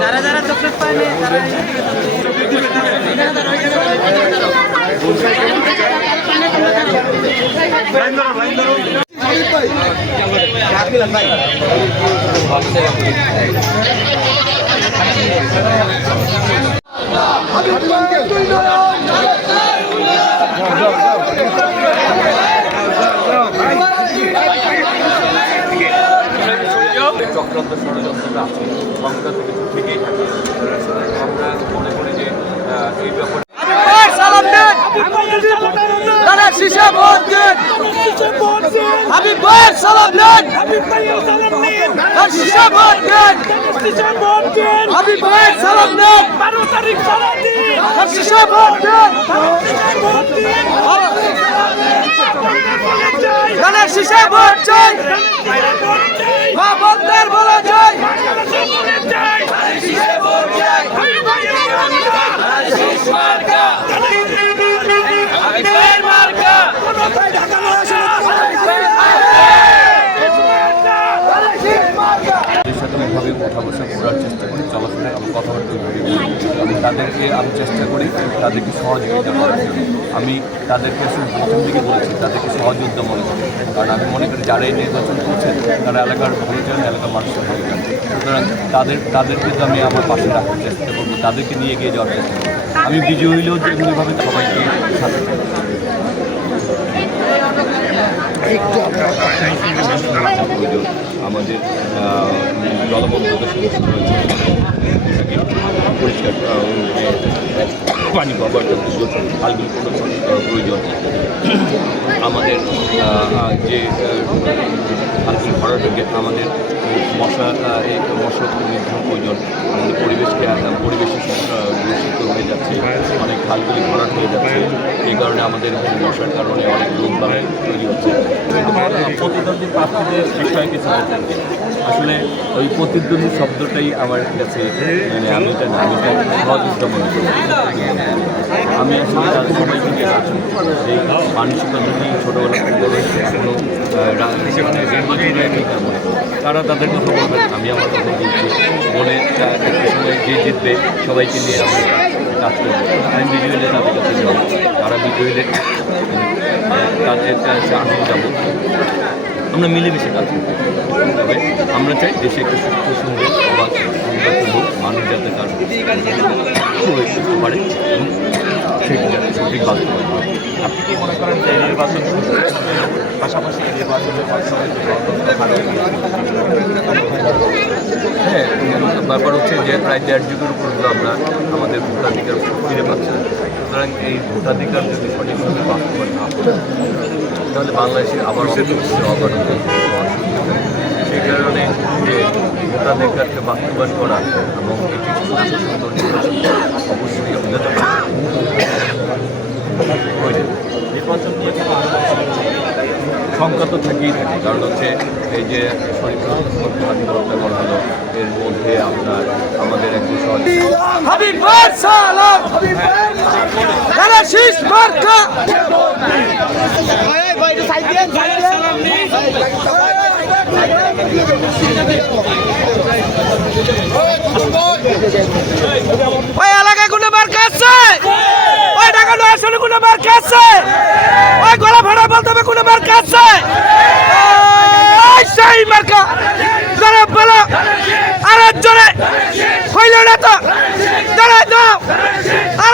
যারা যারা চকলেট পায়নি চক্রান্ত ষড়যন্ত্রটা আছে সংখ্যা থেকেই থাকে। আমরা মনে করি যে এই ব্যাপারে উঠা বসা করার চেষ্টা করি, চলাফেরা আমি কথাবার্তা বলি এবং তাদেরকে আমি চেষ্টা করি তাদেরকে সহযোগিতা করার জন্য। আমি তাদেরকে আসলে প্রথম দিকে বলেছি তাদেরকে সহযোগিতা মনে করি, কারণ আমি মনে করি যারা এই নির্বাচন করছেন তারা এলাকার ভালো চান, এলাকার মানুষের ভালো চান। সুতরাং তাদেরকে তো আমি আমার পাশে রাখার চেষ্টা করবো, তাদেরকে নিয়ে গিয়ে যাওয়ার চেষ্টা করবো। আমি বিজয়ী হইলেও যেগুলিভাবে সবাইকে সাথে আমাদের জলবদ্ধতা সমস্যা রয়েছে, পরিষ্কার পানি পাওয়ার জন্য খালগুলি প্রয়োজন। আমাদের যে খালগুলি ভরার জন্য আমাদের মশা নির্ধারণ প্রয়োজন। আমাদের পরিবেশের দূষিত হয়ে যাচ্ছে, অনেক খালগুলি ভরাট হয়ে যাচ্ছে, এই কারণে আমাদের মশার কারণে অনেক রোগ বালাই তৈরি হচ্ছে। প্রতিদ্বন্দ্বী প্রার্থীদের বিষয়ে কিছু বলতে আসলে ওই প্রতিদ্বন্দ্বী শব্দটাই আমার কাছে মানে আমি এটা সহযোগিতা মনে করি। আমি আসলে তাদের সবাইকে সেই মানসিকতা নিয়ে ছোটোবেলা থেকে এখনও তারা তাদের কথা বলবেন, আমি আমার কথা বলছি। মনে একটা সময় যে জিতবে সবাইকে নিয়ে আমি কাজ করবো। আমি বিজয়ী হলে তাদের কাছে যাবো, তারা বিজয়ী হলে তাদের কাছে আমি যাবো, আমরা মিলেমিশে কাজ করতে। তবে আমরা চাই দেশে একটা সুস্থ সুন্দর বা হোক, মানুষ যাতে তার করতে পারে এবং সেটি যাতে সঠিক বাস্তবায়ন হয়। আপনি কি মনে করেন যে নির্বাচন পাশাপাশি নির্বাচনের হ্যাঁ, ব্যাপার হচ্ছে যে প্রায় 1.5 যুগের উপর আমরা আমাদের ভোটাধিকার ফিরে পাচ্ছি। সুতরাং এই ভোটাধিকার যদি সঠিকভাবে বাস্তবায়ন না হয় তাহলে বাংলাদেশের আবার অবনতি হওয়ার সুযোগ। সেই কারণে যে ভোটাধিকারকে বাস্তবায়ন করা এবং একটি সুন্দর নির্বাচন অবশ্যই নির্বাচন নিয়ে শঙ্কা তো থেকেই থাকে, কারণ হচ্ছে এই যে শরীফ হত্যা করা হলো, এর মধ্যে আপনার আমাদের একটু ওই এলাকায় কোনো মার্কা আছে, ওই ঢাকা নয় আসলে কোনো মার্কা আছে, ওই গলা ভাড়া বলতে হবে কোনো মার্কা আছে, সেই মার্কা বলো। আরে জোরে হইল না তো দাঁড়াই দাও আর